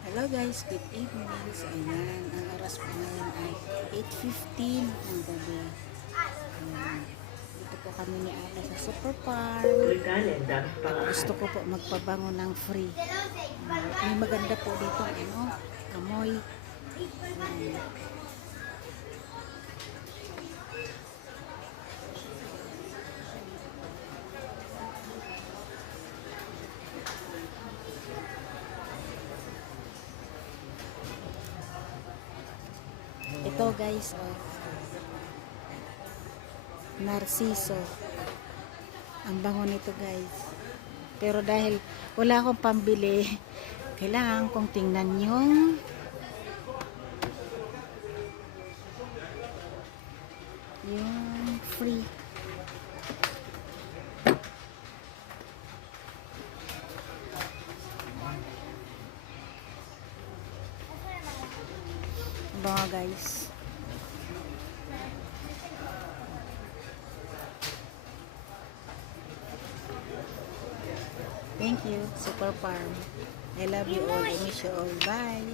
Hello guys, good evening. So ayan, ang oras po ngayon ay 8:15 ng gabi. Ayan. Dito po kami ni Ate sa Super Farm. At gusto ko po magpabango ng free. May maganda po dito amoy. Ayan. Ito guys, Narciso. Ang bango nito guys. Pero dahil wala akong pambili, kailangan kong tingnan yung free. Bango guys. Thank you, Super Farm. I love you all. I miss you all. Bye.